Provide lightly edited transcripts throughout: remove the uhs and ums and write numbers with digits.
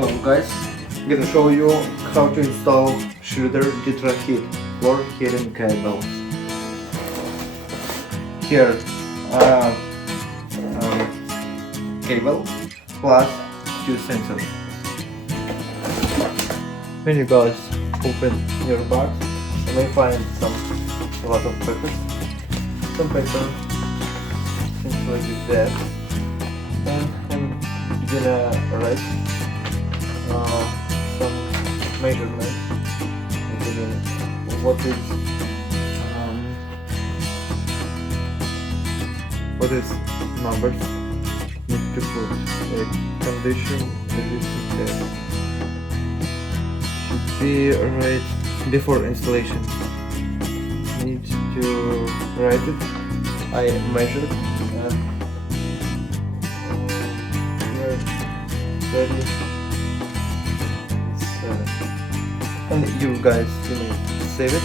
Hello guys, I'm gonna show you how to install Schroeder Ditra heat for heating cables. Here cable plus two sensors. When you guys open your box, you may find a lot of papers. Some paper seems like that, and I'm gonna write some measurements, including what is numbers need to put, like condition, resistance test should be right before installation. Need to write it. I measured and here 30. And you guys, you may save it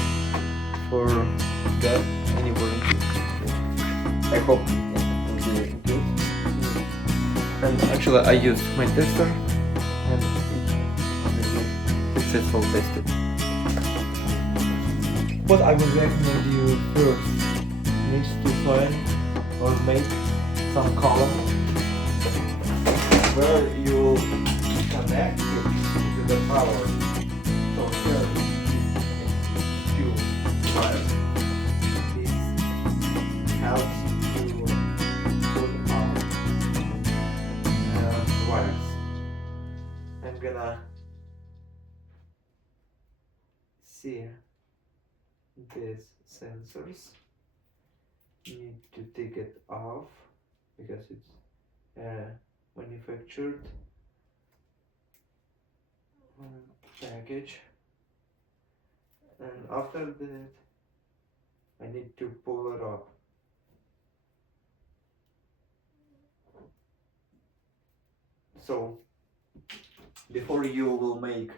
for that any warranty. I hope it will be good. And actually I used my tester and it really successful tested. What I would recommend you first needs to find or make some column where you connect it to the power. So here two wires. This helps to put on wires. I'm gonna see these sensors. Need to take it off because it's manufactured package. And after that I need to pull it up. So before you will make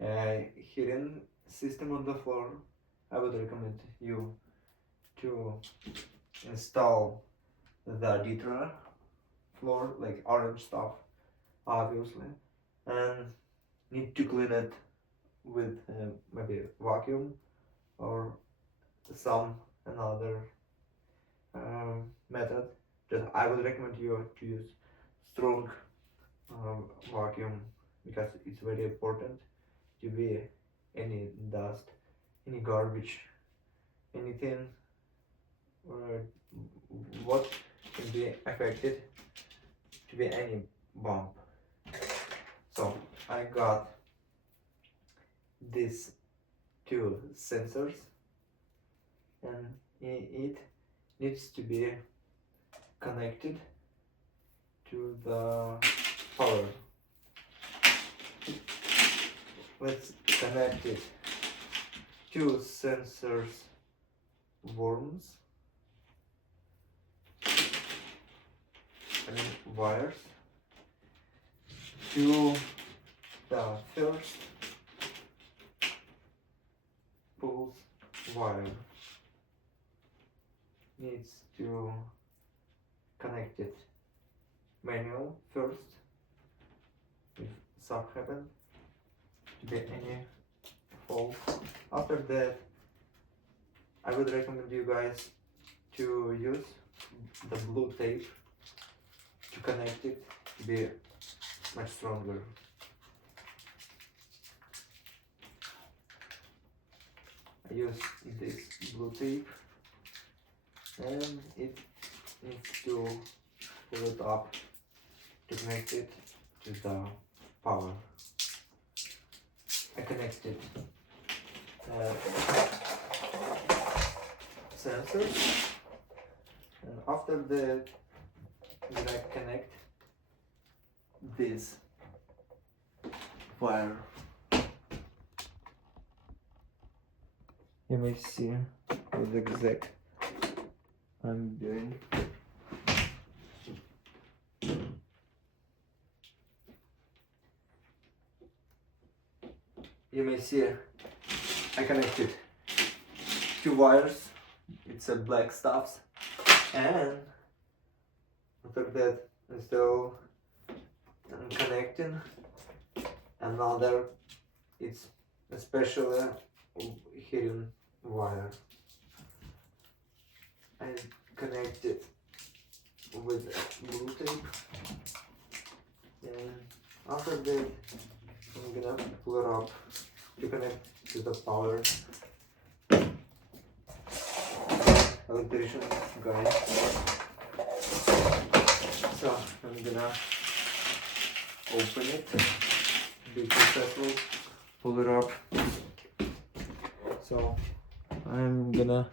a heating system on the floor, I would recommend you to install the Ditra floor, like orange stuff obviously, and need to clean it with maybe vacuum or some another method. Just I would recommend you to use strong vacuum because it's very important to be any dust, any garbage, anything what can be affected to be any bump. So I got these two sensors and it needs to be connected to the power. Let's connect it. Two sensors worms and wires to the first pulse wire. Needs to connect it manual first if something happen to be any fault. After that I would recommend you guys to use the blue tape to connect it to be much stronger. I use this blue tape and it needs to pull it up to connect it to the power. I connected sensors and after that I connect this wire. You may see what exact I'm doing. You may see I connected two wires. It's a black stuffs, and after that I'm still connecting another, it's especially hidden wire. I connect it with blue tape, and after that I'm gonna pull it up to connect to the power. Electrician guy. So I'm gonna open it, be successful, pull it up. So I'm gonna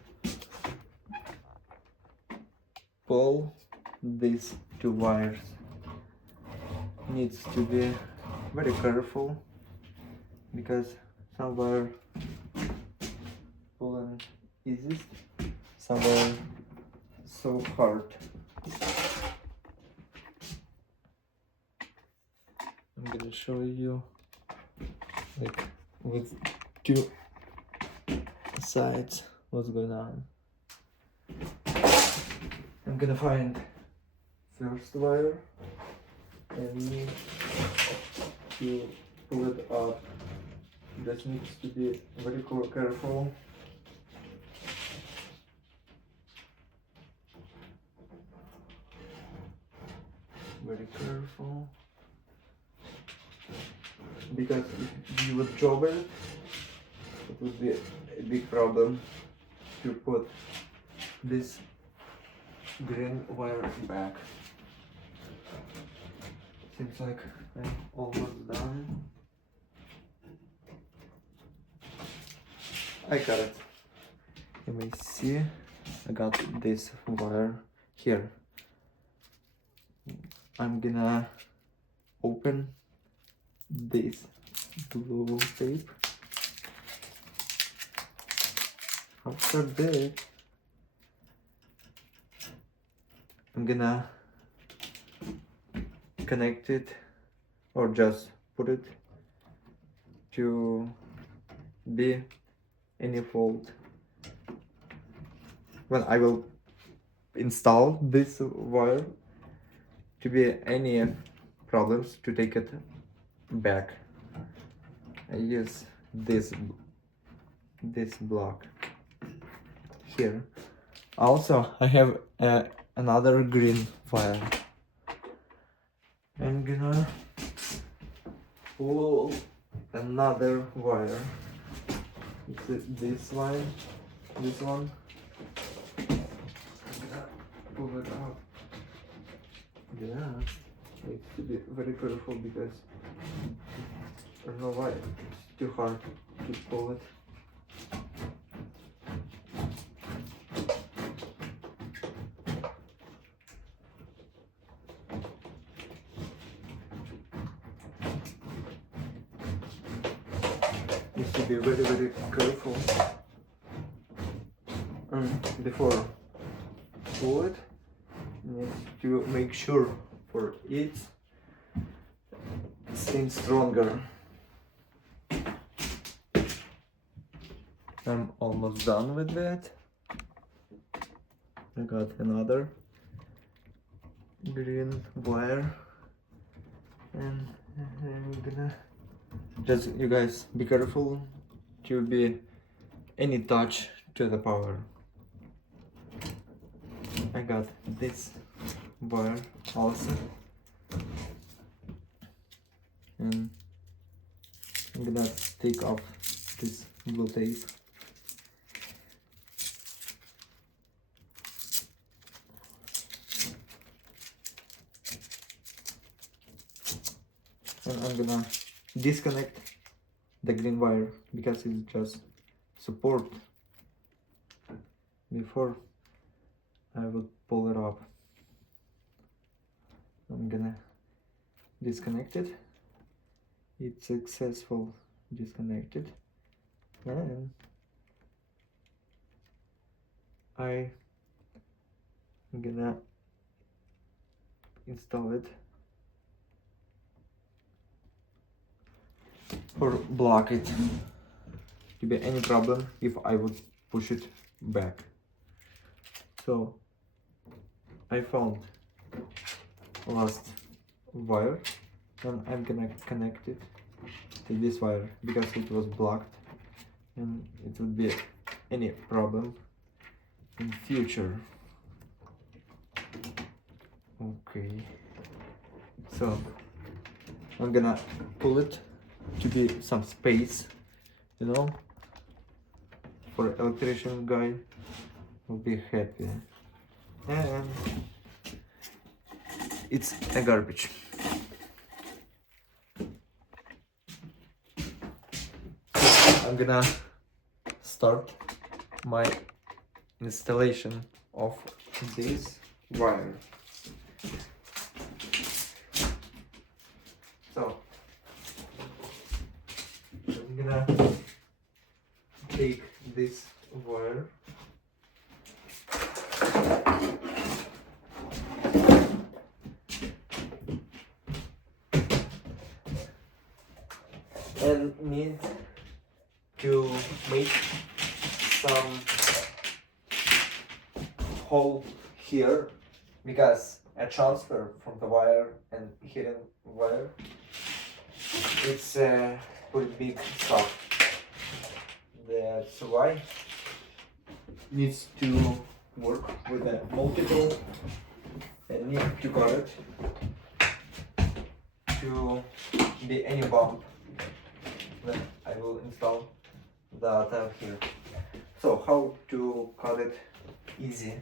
pull these two wires. Needs to be very careful because some wire pulling easiest, some wire so hard. I'm gonna show you like with two sides what's going on. I'm gonna find first wire and need to pull it up. That needs to be very careful. Very careful. Because if you would drop it, it would be a big problem to put this green wire back. Seems like I'm almost done. I got it. You may see I got this wire here. I'm gonna open this blue tape. After that, I'm gonna connect it or just put it to be any fault. When I will install this wire to be any problems to take it back, I use this block here. Also, I have another green wire. I'm gonna pull another wire. It's this one. I'm gonna pull it up. Yeah, need to be very careful because I don't know why it's too hard to pull it. Needs to be very careful. And before pull it, need to make sure for it staying stronger. I'm almost done with that. I got another green wire, and I'm gonna just, you guys, be careful to be any touch to the power. I got this wire also, and I'm gonna take off this blue tape. And I'm gonna disconnect the green wire because it's just support before I would pull it up. I'm gonna disconnect it. It's successful disconnected, and I'm gonna install it or block it to be any problem if I would push it back. So I found last wire and I'm gonna connect it take this wire because it was blocked and it would be any problem in future. Okay, so I'm gonna pull it to be some space, you know, for electrician guy will be happy. And it's a garbage. I'm gonna start my installation of this wire. So I'm gonna take this wire and need to make some hole here because a transfer from the wire and hidden wire, it's pretty big stuff. That's why needs to work with a multiple and need to cut it to be any bump that I will install the tile here. So how to cut it easy?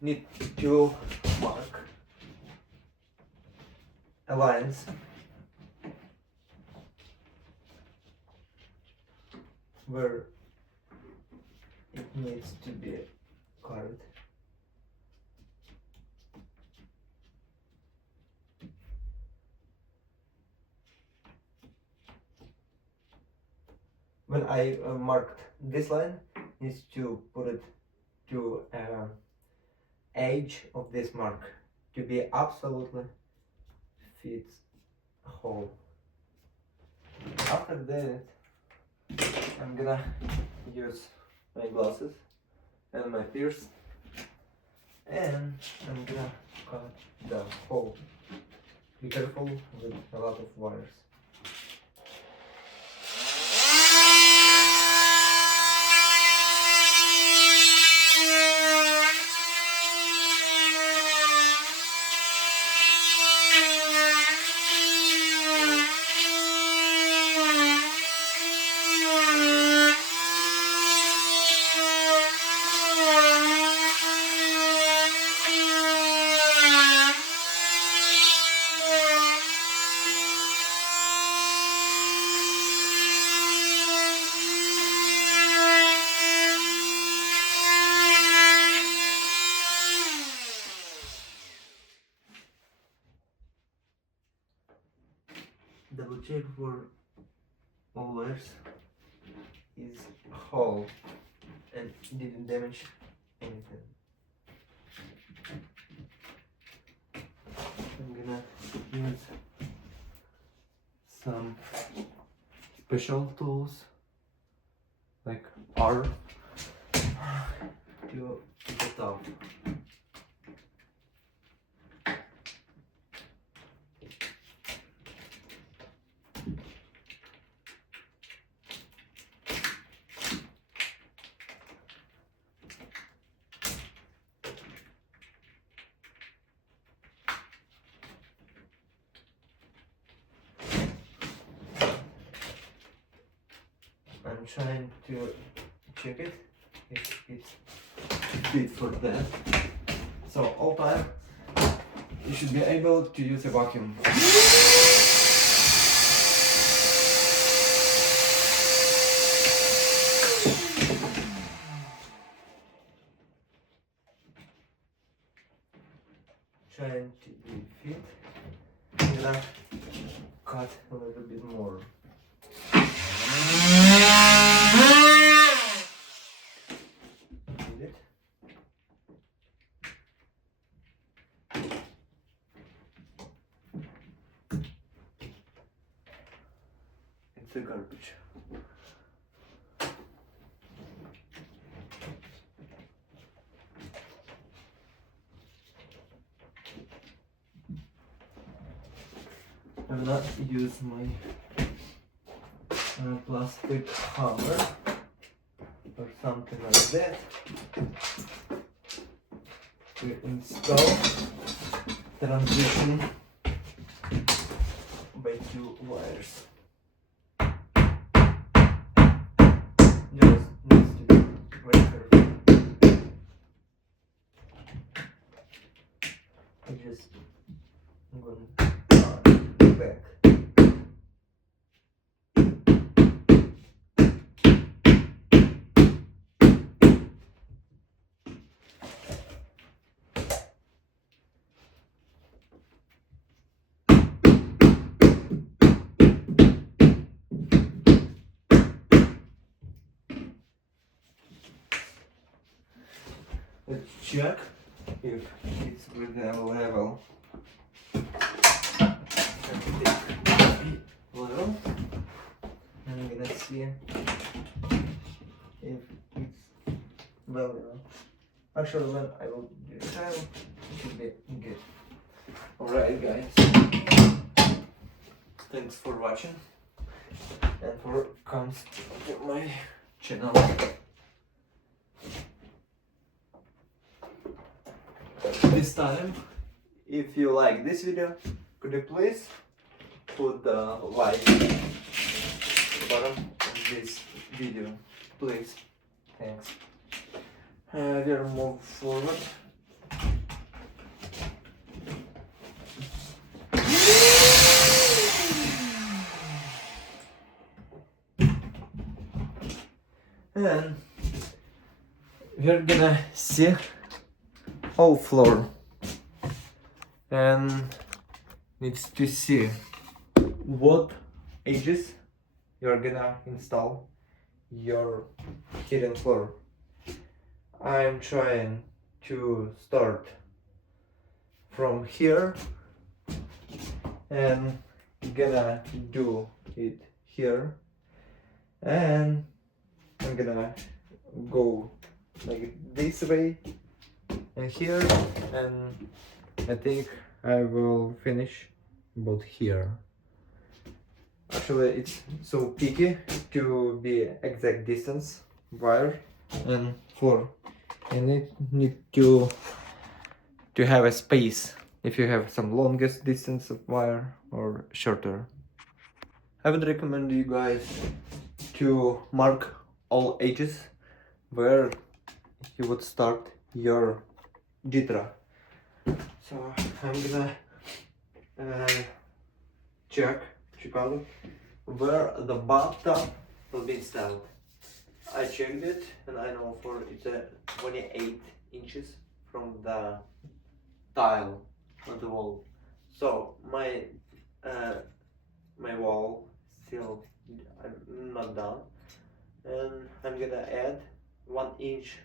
Need to mark a lines where it needs to be cut. When I marked this line, needs to put it to edge of this mark to be absolutely fits hole. After that, I'm gonna use my glasses and my pierce, and I'm gonna cut the hole. Be careful with a lot of wires. Double check for all wires is whole and didn't damage anything. I'm gonna use some special tools like R to get off. I'm trying to check it if it's fit for that. So all time you should be able to use a vacuum. Trying to be fit. I'm gonna cut a little bit more. Need it. It's a garbage. I'm gonna use my plastic hammer or something like that to install transition by 2 wires. Just needs to be very careful. I'm going back. Let's check if it's with the level. Level. And I'm gonna see if it's well. Actually, when I will do the time, it should be good. Alright, guys. Thanks for watching and for coming to my channel. This time, if you like this video, could you please put the like button on this video, please. Thanks. We'll move forward. And we're gonna see whole floor and needs to see what edges you're gonna install your hidden floor. I'm trying to start from here and gonna do it here, and I'm gonna go like this way and here, and I think I will finish about here. Actually, it's so picky to be exact distance wire and floor. You need to have a space if you have some longest distance of wire or shorter. I would recommend you guys to mark all edges where you would start your Ditra. So I'm gonna check out where the bathtub will be installed. I checked it and I know for it's 28 inches from the tile on the wall. So my wall still not done, and I'm gonna add 1 inch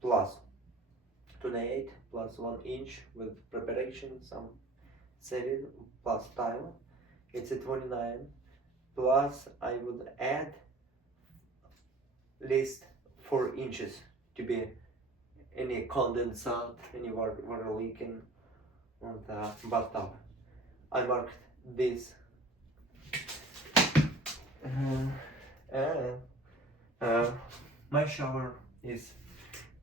plus 28 plus 1 inch with preparation, some setting plus tile. It's a 29. Plus I would add at least 4 inches to be any condensate, any water leaking on the bathtub. I marked this. My shower is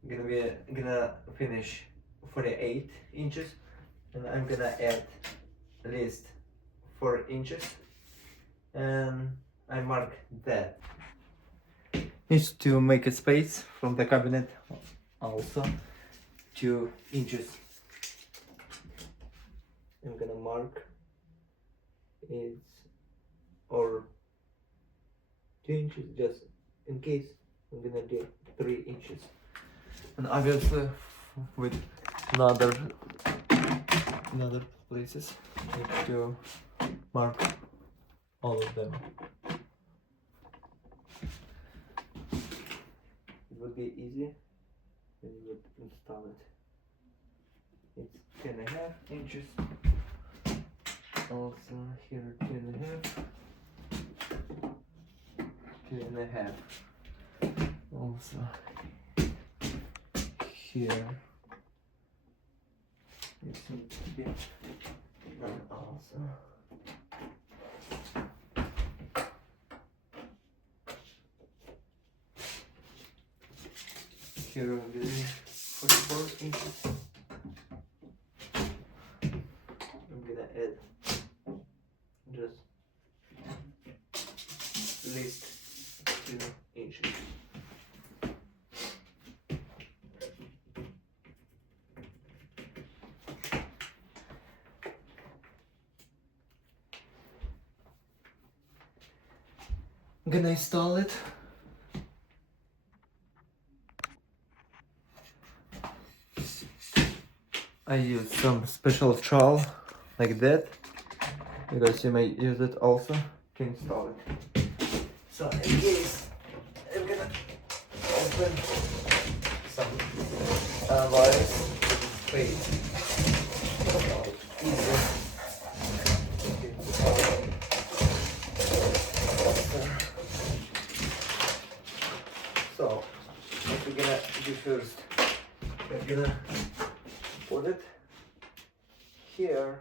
gonna finish 48 inches, and I'm gonna add at least 4 inches, and I mark that. Needs to make a space from the cabinet also 2 inches. I'm gonna mark it, or 2 inches just in case. I'm gonna do 3 inches, and obviously with another places need to mark all of them. It would be easy when you would install it. It's 10.5 inches. Also here 2.5. 2.5. Also here it needs to be done also. here I'm getting 44 inches. I'm gonna add just least 2 inches. I'm gonna install it. I use some special trowel like that because you may use it also to install it. So in case I'm gonna open some wires with space. Easier. So what we're gonna do first, we're gonna put it here.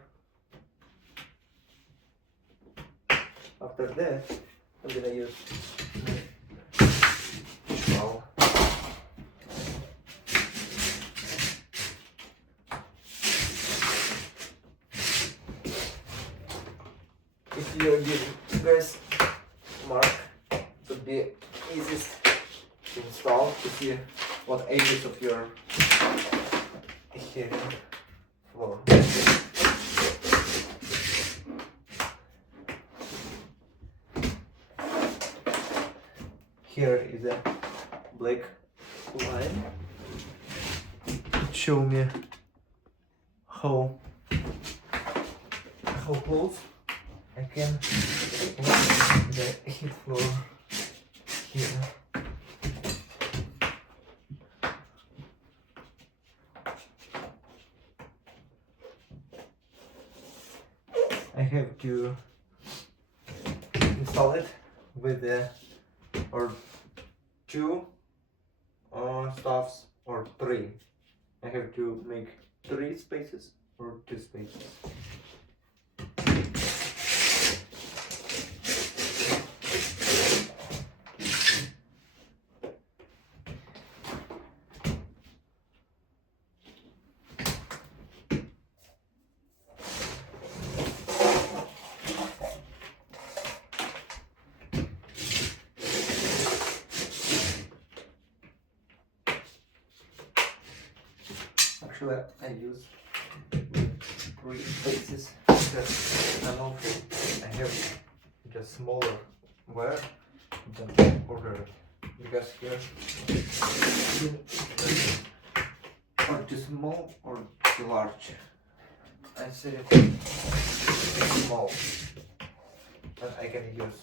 After that, I'm gonna use trowel. If you use this mark, it would be easiest to install to see what edges of your hearing floor. Here is a black line. Show me how close I can put the heat floor here. I have to install it with the or 2 stuffs or 3. I have to make 3 spaces or 2 spaces. Actually, I use 3 spaces because I know I have just smaller wire than order it. Because here or too small or too large. I say small, and I can use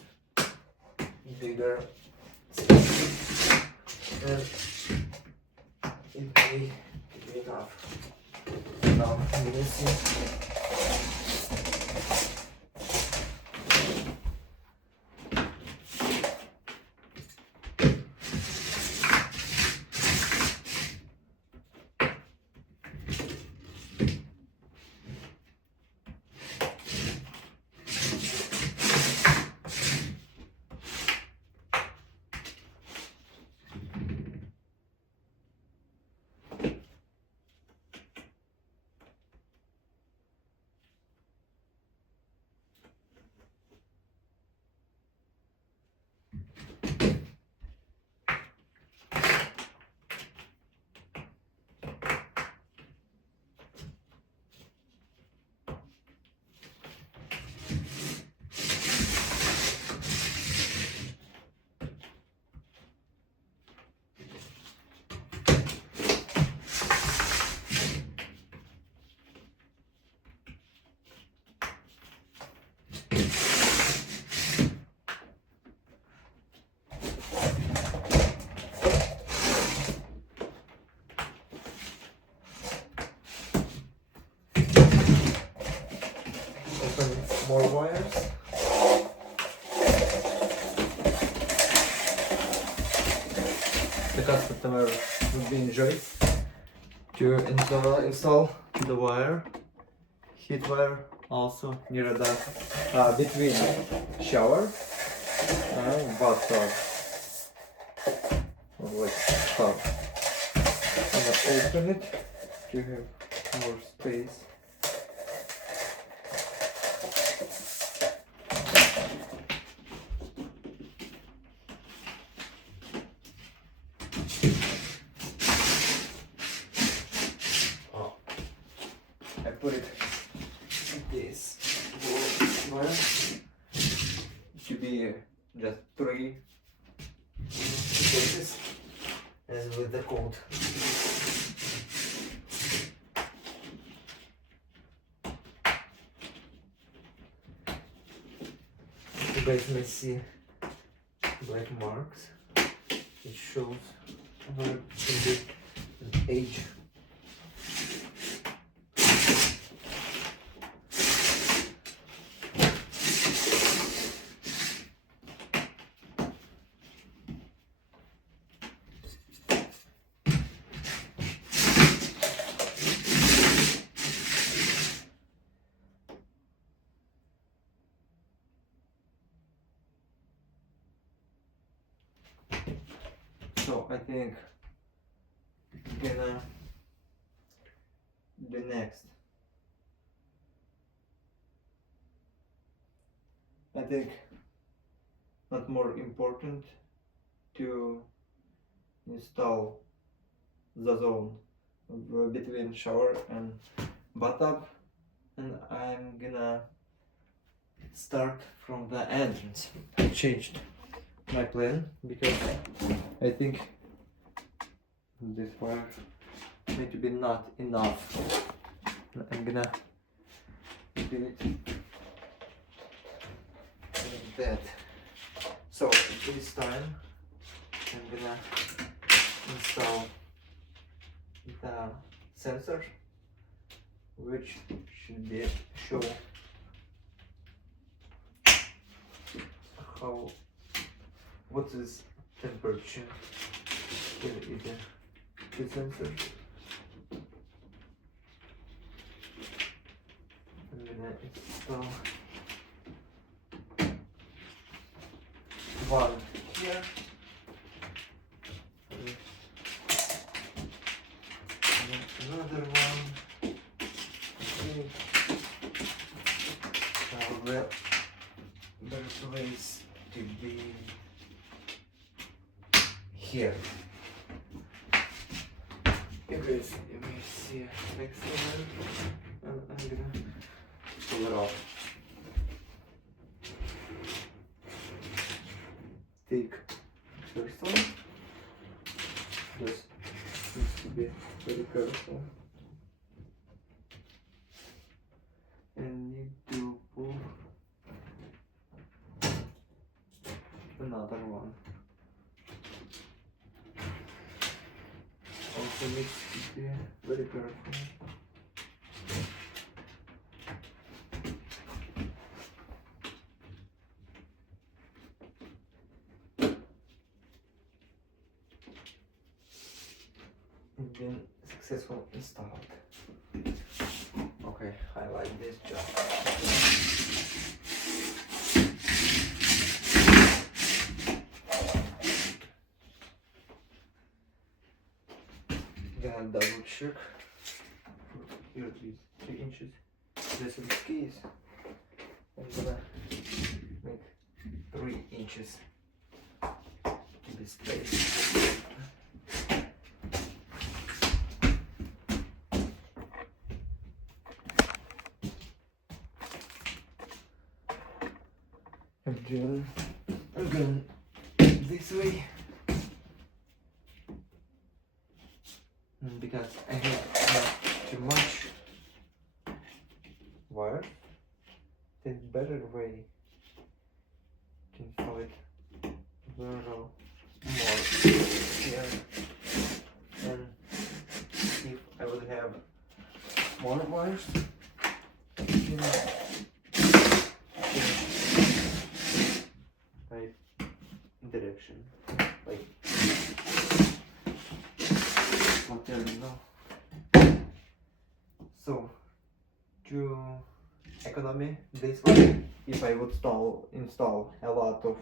bigger spaces. And it may be enough. Now you will see. More wires. The customer would be enjoyed to install the wire, heat wire also near the between shower and bathtub, like tub. gonna open it to have more space. Oh, I put it like this. Well, it should be just 3 spaces as with the code. You guys may see black marks. It shows where can be an age. So I think gonna the next. I think not more important to install the zone between shower and bathtub, and I'm gonna start from the entrance. I changed my plan because I think this wire need to be not enough. I'm gonna do it like that. So this time I'm gonna install the sensor, which should be show what is temperature in the sensor. I'm gonna install one here and another one. Okay. Now the better place to be here. You guys may see excellent, and I'm gonna pull it off. Take first one. Just needs to be very careful. And need to pull another one. Also needs to be very careful. And then successful installed. Okay, I like this job. Gonna double check. Here it is, 3 inches. This is keys. I'm gonna make 3 inches in this space. And then I'm going this way. Because I have not too much wire, the better way to install it little more here, and if I would have more wires, right direction, like terminal. So to economy this way, if I would install a lot of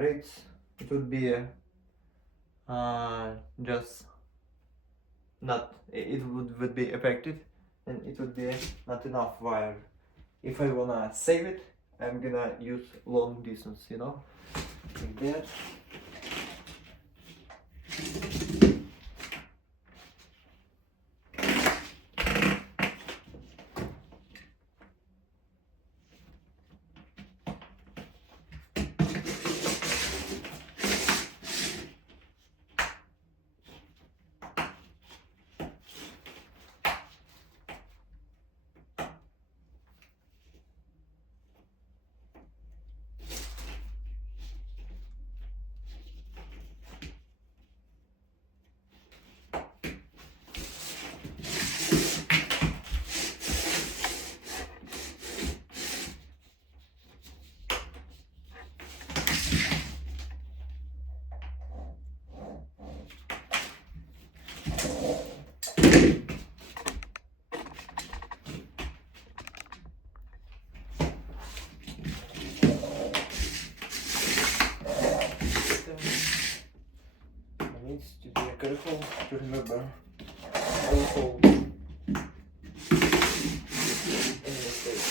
rates, it would be just not it would be affected, and it would be not enough wire. If I wanna save it, I'm gonna use long distance, you know, like that. Needs to be careful to remember also any mistake.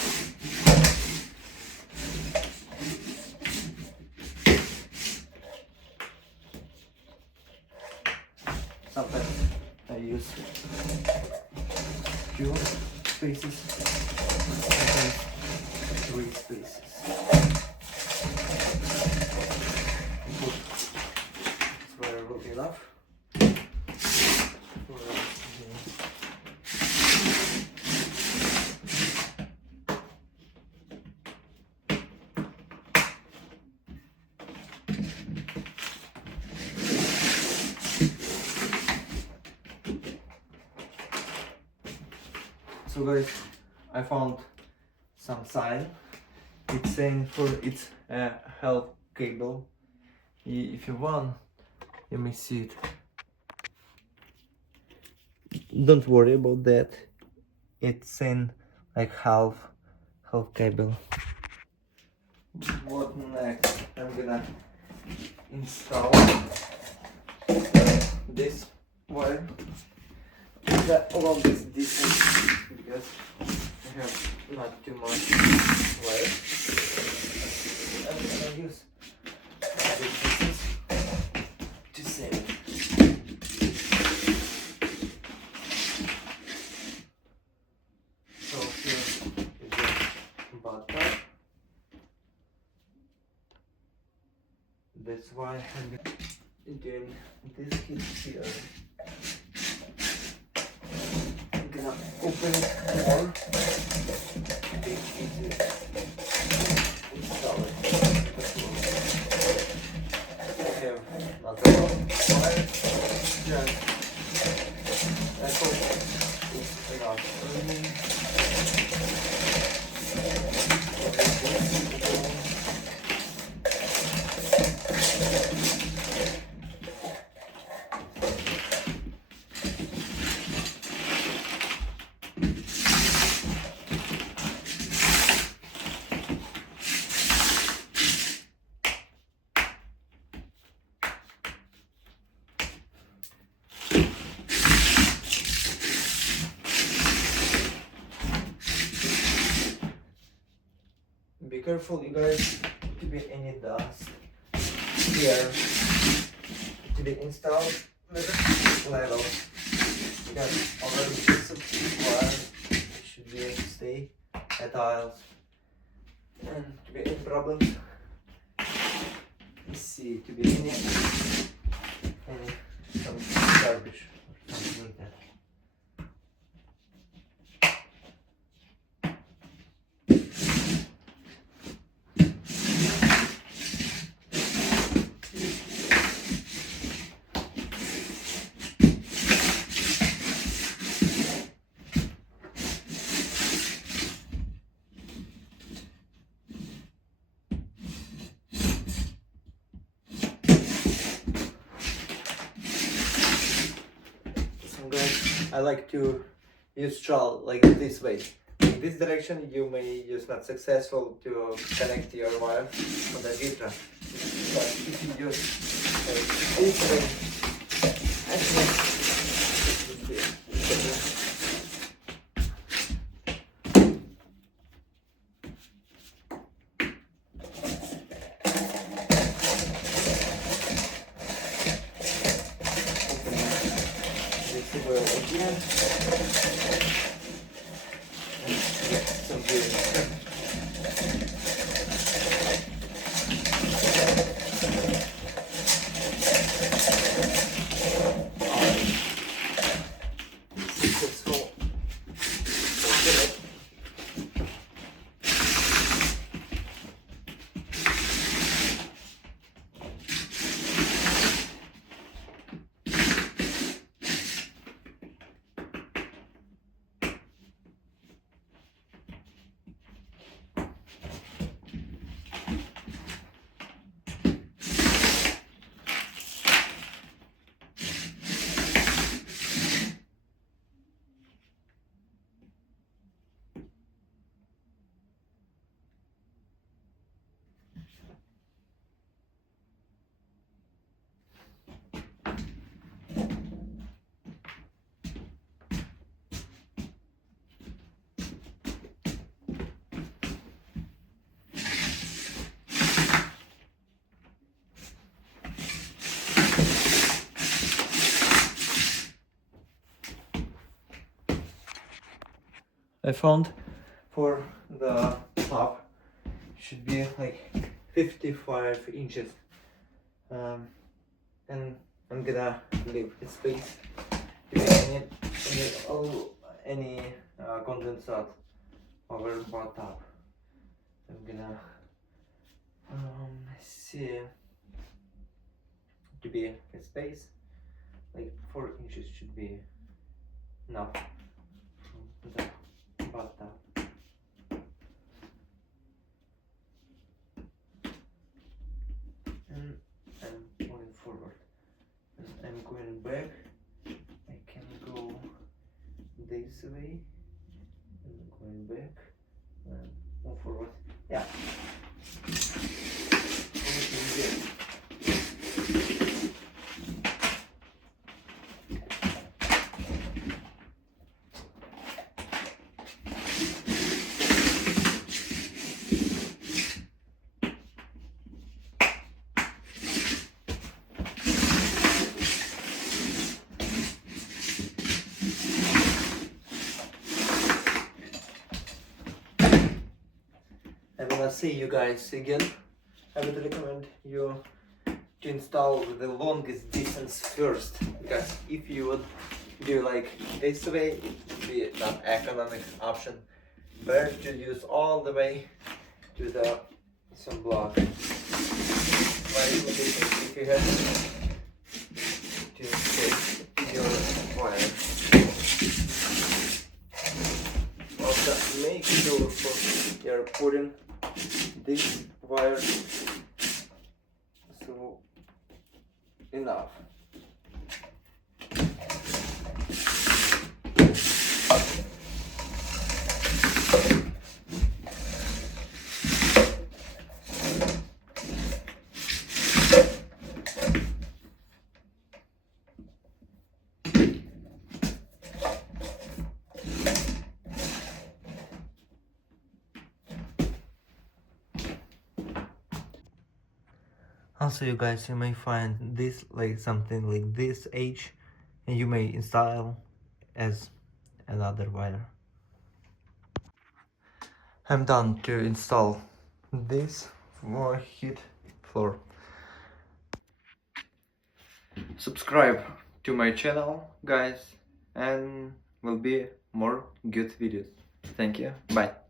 Sometimes I use two spaces, sometimes three spaces. Enough. So guys, I found some sign. It's saying for its health cable. If you want, you may see it. Don't worry about that. It's in like half cable. What next? I'm gonna install this wire. Along this distance because I have not too much wire. I'm gonna use this distance to save it. So here is the button. That's why I'm doing this hit here. I'm gonna open it more to be easier to install it. I have not a lot of wire, just I hope it's enough for me. Be careful, you guys, to be any dust here to be installed level. Because already piece of wire should be able to stay at aisles. And to be any problems, let's see, to be any some garbage or something like that. I like to use straw like this way. In this direction you may use not successful to connect your wire on the Ditra. But if you use this way, actually it would be well again. And get some good. Successful. I found for the top should be like 55 inches, and I'm gonna leave the space to make any condensate over top. I'm gonna see to be a space like 4 inches should be enough from the bathtub. And I'm going forward. And I'm going back. I can go this way and going back and move forward. Yeah. Everything good. I'm gonna see you guys again. I would recommend you to install the longest distance first, because if you would do like this way, it would be an economic option. Better to use all the way to the some block. But if you have to take your wire, also make sure you're putting this wire so enough. Also, you guys, you may find this like something like this H, and you may install as another wire. I'm done to install this for heat floor. Subscribe to my channel, guys, and will be more good videos. Thank you. Bye.